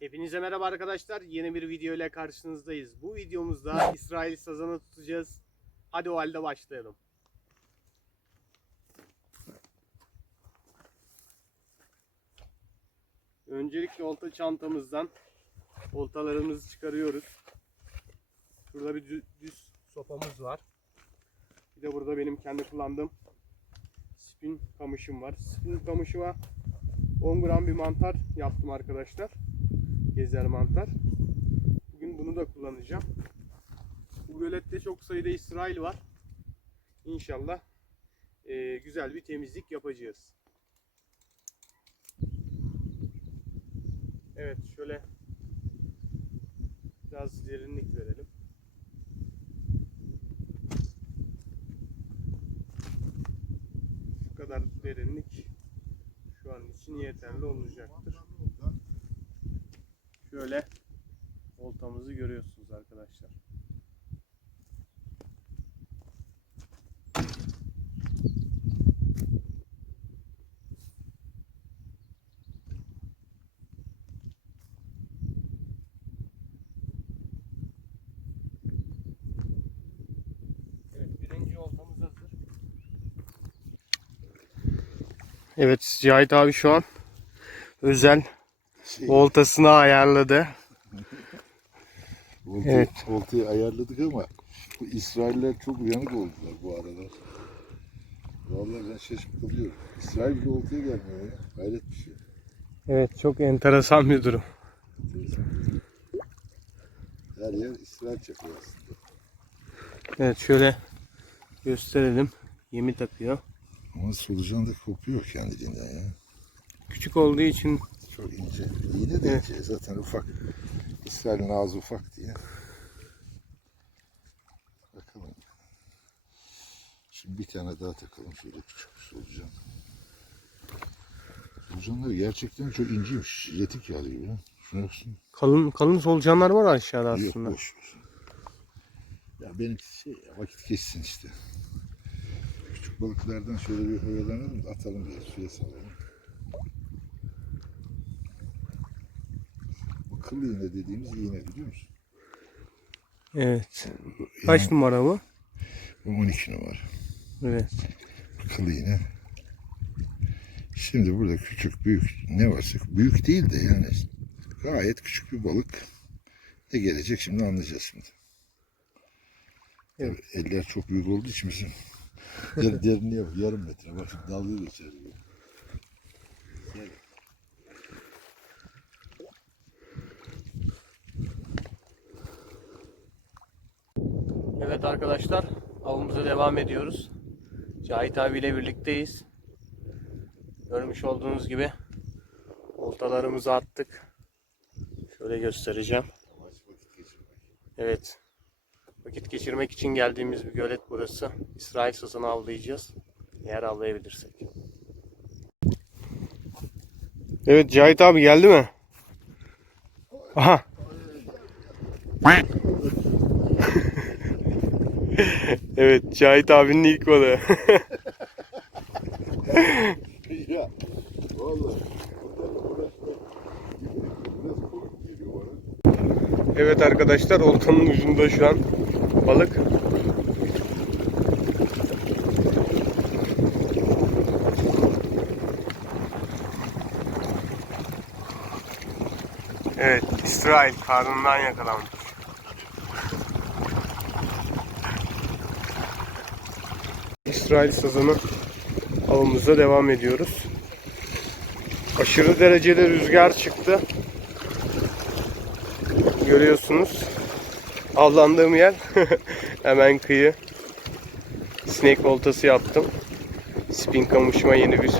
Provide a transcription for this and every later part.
Hepinize merhaba arkadaşlar. Yeni bir video ile karşınızdayız. Bu videomuzda İsrail sazanı tutacağız. Hadi o halde başlayalım. Öncelikle olta çantamızdan oltalarımızı çıkarıyoruz. Burada bir dü- düz sopamız var. Bir de burada benim kendi kullandığım spin kamışım var. Spin kamışıma 10 gram bir mantar yaptım arkadaşlar. Gezer mantar. Bugün bunu da kullanacağım. Bu gölette çok sayıda İsrail var. İnşallah eee, güzel bir temizlik yapacağız. Evet şöyle biraz derinlik verelim. Şu kadar derinlik şu an için yeterli olacaktır. Şöyle oltamızı görüyorsunuz arkadaşlar. Evet Cahit abi şu an özel Şey, oltasını ayarladı. olta- Evet. Oltayı ayarladık ama bu İsrailler çok uyanık oldular bu aralar. Vallahi ben şaşıp kalıyorum. İsrail bile oltaya gelmiyor ya. Hayret bir şey. Evet çok enteresan bir durum. Enteresan. Her yer İsrail çakıyor aslında. Evet şöyle gösterelim. Yemi takıyor. Ama solucan da kopuyor kendiliğinden ya. Küçük olduğu için Çok ince. İğne de ince. Zaten ufak. İsrail'in ağzı ufak diye. Bakalım. Şimdi bir tane daha takalım. Şöyle küçük bir solucan. Solucanlar gerçekten çok inceymiş. Yetik yağlı gibi. Şuna baksana. kalın kalın solucanlar var aşağıda Yok aslında. boş ver. Ya benim şey vakit geçsin işte. Küçük balıklardan şöyle bir oyalanalım da atalım bir suya salalım. Kıl iğne dediğimiz iğne biliyor musun? Evet. Kaç Yani numara bu? bu 12 numara. Evet. Kıl iğne. Şimdi burada küçük büyük ne varsa büyük değil de yani gayet küçük bir balık. Ne gelecek şimdi anlayacağız şimdi. Evet. Eller çok büyük olduğu için bizim der, derinliğe yarım metre. Bak şimdi dalga geçer. Evet arkadaşlar avımıza devam ediyoruz. Cahit abiyle birlikteyiz. Görmüş olduğunuz gibi oltalarımızı attık. Şöyle göstereceğim. Evet. Vakit geçirmek için geldiğimiz bir gölet burası. İsrail sazını avlayacağız. Eğer avlayabilirsek. Evet Cahit abi geldi mi? Aha. evet Cahit abinin ilk balığı. ya vallahi. Evet arkadaşlar oltanın ucunda şu an balık. Evet İsrail karnından yakalanmış. İsrail sazanı avımıza devam ediyoruz. Aşırı derecede rüzgar çıktı. Görüyorsunuz. Avlandığım yer hemen kıyı. Sinek oltası yaptım. Spin kamışıma yeni bir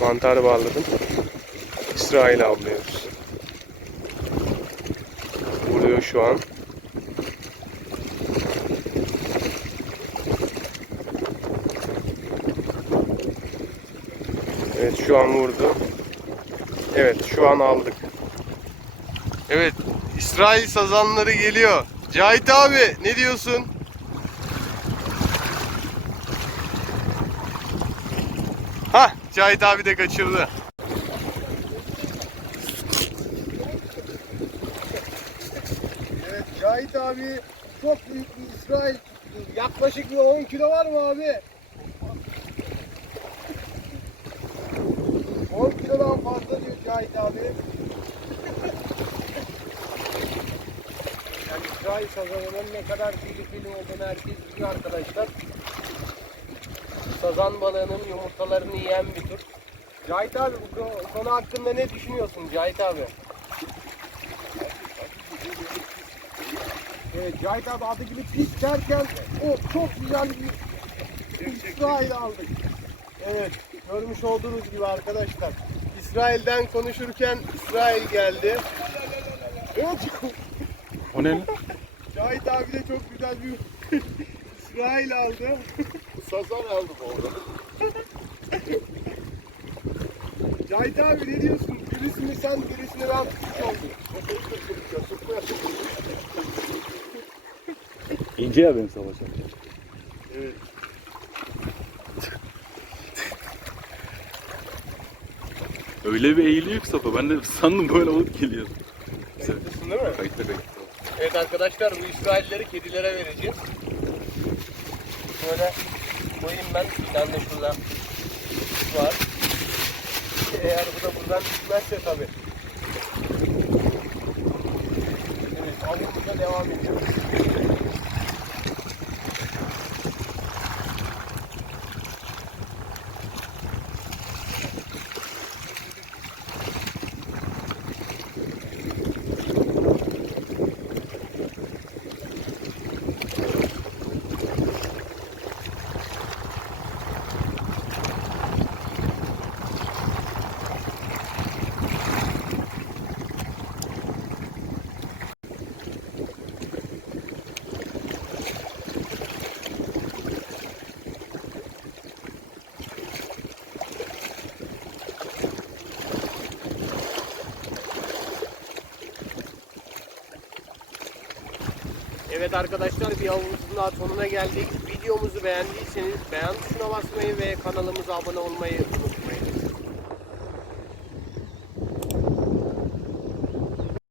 mantar bağladım. İsrail avlıyoruz. Vuruyor şu an. Evet şu an vurdu. Evet şu an aldık. Evet İsrail sazanları geliyor. Cahit abi ne diyorsun? Ha Cahit abi de kaçırdı. Cahit abi çok büyük bir İsrail tuttu. Yaklaşık bir 10 kilo var mı abi? 10 kilodan fazla diyor Cahit abi. Yani İsrail sazanının ne kadar tehlikeli olduğunu herkes biliyor arkadaşlar. Sazan balığının yumurtalarını yiyen bir tür. Cahit abi bu konu- hakkında ne düşünüyorsun Cahit abi? Evet, Cahit abi adı gibi pis derken o çok güzel bir İsrail aldık. Evet görmüş olduğunuz gibi arkadaşlar. İsrail'den konuşurken İsrail geldi. Evet O ne? Cahit abi de çok güzel bir İsrail aldı. Sazan aldım orada. Cahit abi ne diyorsun? Birisini sen birisini ben tutmuş oldum. İnce ya benim savaşım. Evet. Öyle bir eğiliyor ki sopa. Ben de sandım böyle alıp geliyor. Güzel. Kayıtlısın değil mi? Kayıtta kayıtta. Evet arkadaşlar bu İsrailleri kedilere vereceğiz. Şöyle koyayım ben. Bir tane de şurada var. Eğer bu da buradan düşmezse tabii. Evet avımıza devam ediyoruz. Evet arkadaşlar bir daha sonuna geldik. Videomuzu beğendiyseniz beğen tuşuna basmayı ve kanalımıza abone olmayı.